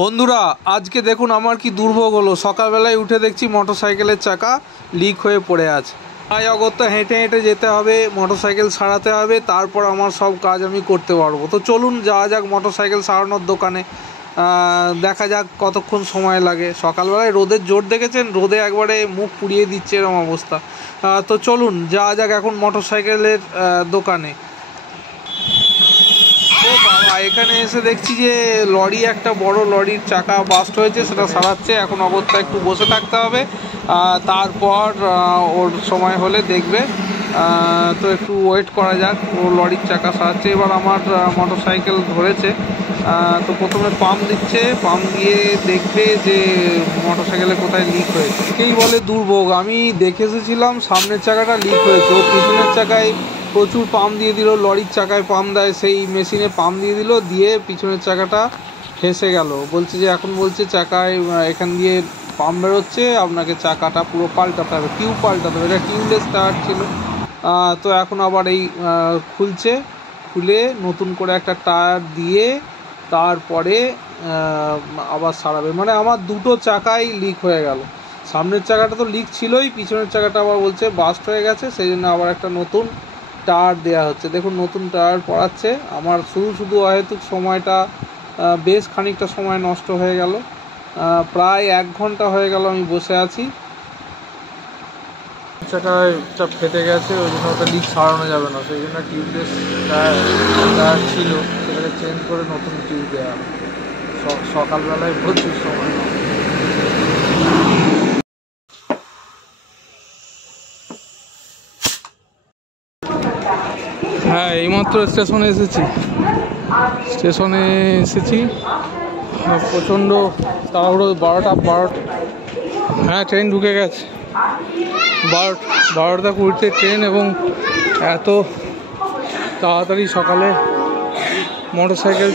বন্ধুরা আজকে দেখুন আমার কি দুর্ভোগ হলো। সকালবেলায় উঠে দেখছি মোটরসাইকেলের চাকা লিক হয়ে পড়ে আছে। তাই অগত্যা হেঁটে হেঁটে যেতে হবে, মোটরসাইকেল সারাতে হবে, তারপর আমার সব কাজ আমি করতে পারবো। তো চলুন যাওয়া যাক মোটরসাইকেল সারানোর দোকানে। দেখা যাক কতক্ষণ সময় লাগে। সকালবেলায় রোদের জোর দেখেছেন, রোদে একবারে মুখ পুড়িয়ে দিচ্ছে এরকম অবস্থা। তো চলুন যাওয়া যাক এখন মোটরসাইকেলের দোকানে। ও বাবা, এখানে এসে দেখছি যে লরি, একটা বড় লরির চাকা বাস্ট হয়েছে, সেটা সারাচ্ছে। এখন অগত্যা একটু বসে থাকতে হবে, তারপর ওর সময় হলে দেখবে। তো একটু ওয়েট করা যাক। ও লরির চাকা সারাচ্ছে। এবার আমার মোটরসাইকেল ধরেছে। তো প্রথমে পাম্প দিচ্ছে, পাম্প দিয়ে দেখবে যে মোটরসাইকেলে কোথায় লিক হয়েছে। একেই বলে দুর্ভোগ। আমি দেখে এসেছিলাম সামনের চাকাটা লিক হয়েছে, ও পিছনের চাকায় প্রচুর পাম্প দিয়ে দিল। লরির চাকায় পাম্প দেয়, সেই মেশিনে পাম্প দিয়ে দিল, দিয়ে পিছনের চাকাটা ফেঁসে গেল। বলছে যে এখন বলছে চাকায় এখান দিয়ে পাম্প বেরোচ্ছে, আপনাকে চাকাটা পুরো পাল্টাতে হবে, টিউব পাল্টাতে হবে। এটা টিউবলেস টায়ার ছিল। তো এখন আবার এই খুলছে, খুলে নতুন করে একটা টায়ার দিয়ে তারপরে আবার সারাবে। মানে আমার দুটো চাকাই লিক হয়ে গেল। সামনের চাকাটা তো লিক ছিলই, পিছনের চাকাটা আবার বলছে বাস্ট হয়ে গেছে, সেই জন্য আবার একটা নতুন টায়ার দেওয়া হচ্ছে। দেখুন নতুন টায়ার পড়াচ্ছে। আমার শুধু অহেতুক সময়টা, বেশ খানিকটা সময় নষ্ট হয়ে গেল। প্রায় 1 ঘন্টা হয়ে গেল আমি বসে আছি। চাকাটা ফেটে গেছে, ওই জন্য ওটা লিক সারানো যাবে না, সেই জন্য টিউবলেস টায়ার ছিল, সেটাকে চেঞ্জ করে নতুন টিউব দেওয়া। সকালবেলায় প্রচুর সময়। হ্যাঁ, এইমাত্র স্টেশনে এসেছি। প্রচণ্ড তাড়াহুড়ো। 12টা। হ্যাঁ, ট্রেন ঢুকে গেছে। 12টা 20-তে ট্রেন, এবং এত তাড়াতাড়ি সকালে মোটরসাইকেল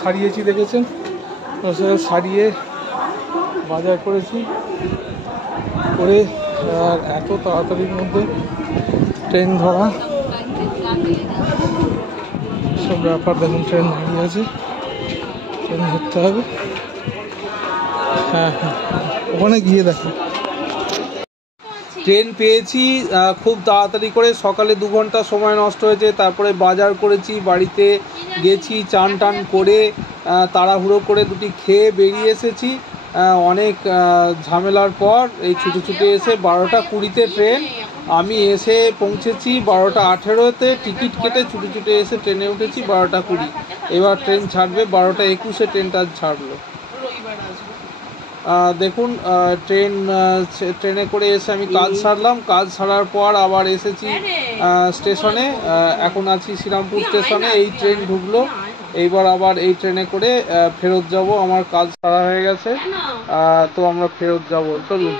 সারিয়েছি দেখেছেন। মোটরসাইকেল সারিয়ে বাজার করেছি করে, আর এত তাড়াতাড়ির মধ্যে ট্রেন ধরা, সব ব্যাপার। দেখুন ট্রেন দাঁড়িয়ে আছে, ট্রেন ধরতে হবে। হ্যাঁ, ওখানে গিয়ে দেখো। ট্রেন পেয়েছি খুব তাড়াতাড়ি করে। সকালে 2 ঘন্টা সময় নষ্ট হয়েছে। তারপরে বাজার করেছি, বাড়িতে গেছি, চান টান করে তাড়াহুড়ো করে দুটি খেয়ে বেরিয়ে এসেছি। অনেক ঝামেলার পর এই ছুটে এসে 12টা 20-তে ট্রেন। আমি এসে পৌঁছেছি 12টা 18-তে। টিকিট কেটে ছুটে এসে ট্রেনে উঠেছি 12টা 20। এবার ট্রেন ছাড়বে 12টা 21-এ, ট্রেনটা ছাড়লো। দেখুন ট্রেনে করে এসে আমি কাজ সারলাম। কাজ সারার পর আবার এসেছি স্টেশনে। এখন আছি শ্রীরামপুর স্টেশনে। এই ট্রেন ঢুকলো, এইবার আবার এই ট্রেনে করে ফেরত যাব। আমার কাজ সারা হয়ে গেছে, তো আমরা ফেরত যাব। চলুন।